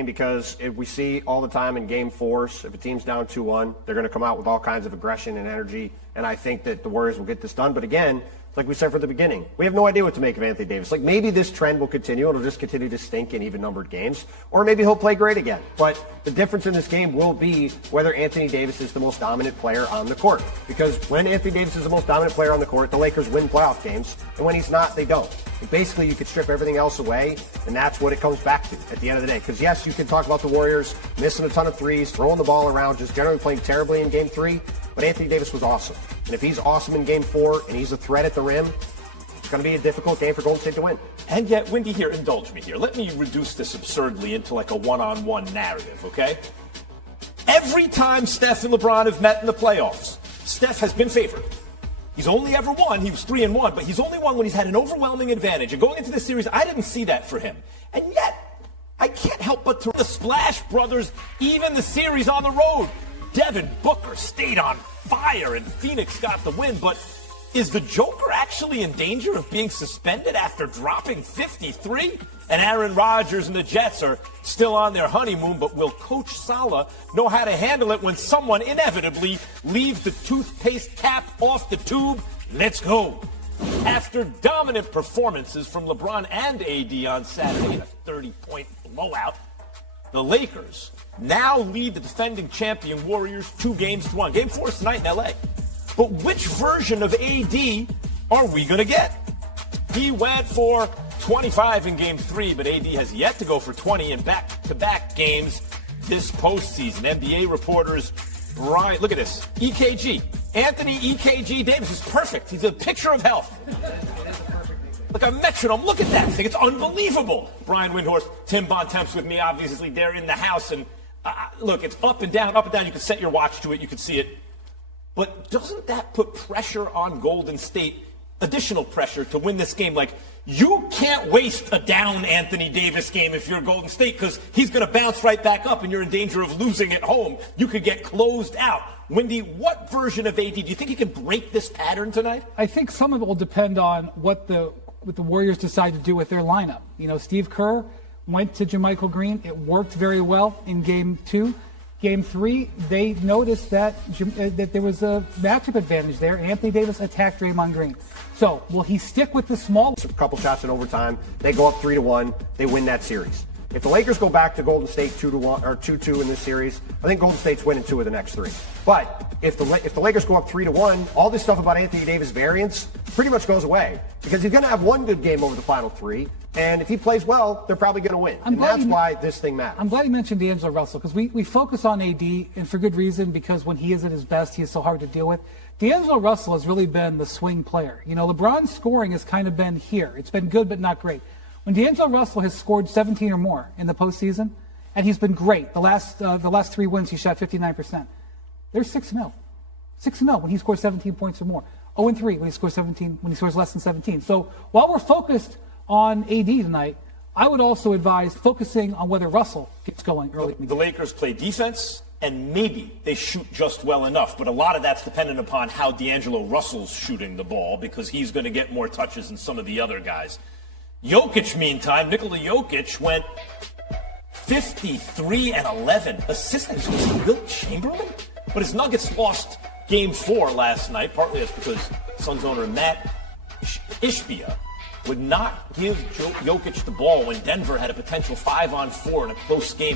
saying because if we see all the time in game fours, if a team's down 2-1, they're going to come out with all kinds of aggression and energy, and I think that the Warriors will get this done. But again, like we said from the beginning, we have no idea what to make of Anthony Davis. Like, maybe this trend will continue. It'll just continue to stink in even-numbered games. Or maybe he'll play great again. But the difference in this game will be whether Anthony Davis is the most dominant player on the court. Because when Anthony Davis is the most dominant player on the court, the Lakers win playoff games. And when he's not, they don't. And basically, you could strip everything else away, and that's what it comes back to at the end of the day. Because, yes, you can talk about the Warriors missing a ton of threes, throwing the ball around, just generally playing terribly in Game 3. But Anthony Davis was awesome. And if he's awesome in Game 4 and he's a threat at the rim, it's going to be a difficult game for Golden State to win. And yet, Windy, here, indulge me here. Let me reduce this absurdly into like a one-on-one narrative, okay? Every time Steph and LeBron have met in the playoffs, Steph has been favored. He's only ever won. He was 3-1, but he's only won when he's had an overwhelming advantage. And going into this series, I didn't see that for him. And yet, I can't help but to the Splash Brothers, even the series on the road. Devin Booker stayed on fire, and Phoenix got the win, but is the Joker actually in danger of being suspended after dropping 53? And Aaron Rodgers and the Jets are still on their honeymoon, but will Coach Saleh know how to handle it when someone inevitably leaves the toothpaste cap off the tube? Let's go. After dominant performances from LeBron and AD on Saturday in a 30-point blowout, the Lakers now lead the defending champion Warriors 2-1. Game 4 is tonight in L.A. But which version of AD are we going to get? He went for 25 in Game 3, but AD has yet to go for 20 in back-to-back games this postseason. NBA reporters, Brian, look at this. EKG. Anthony EKG Davis is perfect. He's a picture of health. Like a metronome. Look at that thing. It's unbelievable. Brian Windhorst, Tim Bontemps with me, obviously. They're in the house. And look, it's up and down, up and down. You can set your watch to it. You can see it. But doesn't that put pressure on Golden State, additional pressure to win this game? Like, you can't waste a down Anthony Davis game if you're Golden State, because he's going to bounce right back up and you're in danger of losing at home. You could get closed out. Wendy, what version of AD, do you think he can break this pattern tonight? I think some of it will depend on what the Warriors decide to do with their lineup. You know, Steve Kerr went to JaMychal Green. It worked very well in Game 2. Game 3, they noticed that there was a matchup advantage there. Anthony Davis attacked Draymond Green. So, will he stick with the small? A couple shots in overtime. They go up 3-1. They win that series. If the Lakers go back to Golden State 2-1 or 2-2 in this series, I think Golden State's winning 2 of the next 3. But if the Lakers go up 3-1, all this stuff about Anthony Davis variance pretty much goes away, because he's going to have one good game over the final 3, and if he plays well, they're probably going to win. And that's why this thing matters. I'm glad you mentioned D'Angelo Russell, because we focus on AD, and for good reason, because when he is at his best, he is so hard to deal with. D'Angelo Russell has really been the swing player. You know, LeBron's scoring has kind of been here. It's been good, but not great. When D'Angelo Russell has scored 17 or more in the postseason, and he's been great, the last 3 wins he shot 59%. They're 6-0. 6-0 when he scores 17 points or more. 0-3 when he scores less than 17. So while we're focused on AD tonight, I would also advise focusing on whether Russell gets going early. The Lakers play defense, and maybe they shoot just well enough, but a lot of that's dependent upon how D'Angelo Russell's shooting the ball, because he's going to get more touches than some of the other guys. Jokic, meantime, Nikola Jokic went 53-11. Assistant to Wilt Chamberlain? But his Nuggets lost Game 4 last night. Partly that's because Suns owner Matt Ishbia would not give Jokic the ball when Denver had a potential 5-on-4 in a close game.